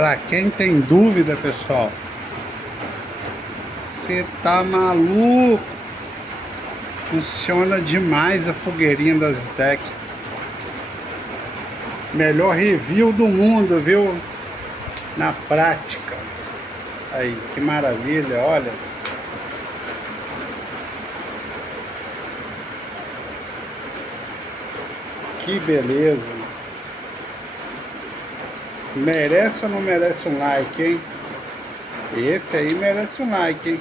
Pra quem tem dúvida, pessoal, você tá maluco? Funciona demais a fogueirinha da Zetec. Melhor review do mundo, viu? Na prática. Aí, que maravilha, olha. Que beleza. Merece ou não merece um like, hein? Esse aí merece um like, hein?